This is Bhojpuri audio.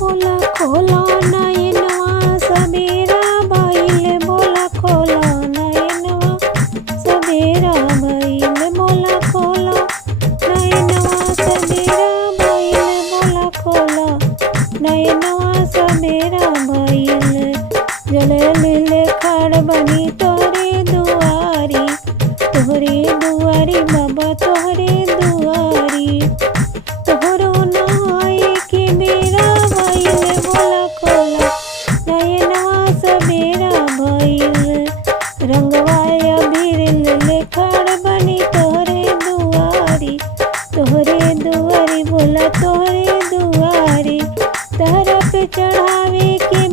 बोला खोला नयनवा सबेरा भइल, बोला खोला नयनवा सबेरा भइल, बोला खोला नयनवा सबेरा भइल, बोला खोला नयनवा सबेरा भइल। जलल खड़ बनी तोहरे दुआरी, तोहरे दुआरी बाबा तोहरे दुआरी। तोहरो नहाए के बेरा भइल, बोला खोला नयनवा सबेरा भइल। रंगवा अबीर ले खड़ बनी तोहरे दुआरी, तोहरे दुआरी बोला तोहरे दुआरी। तहरा पे चढ़ावे के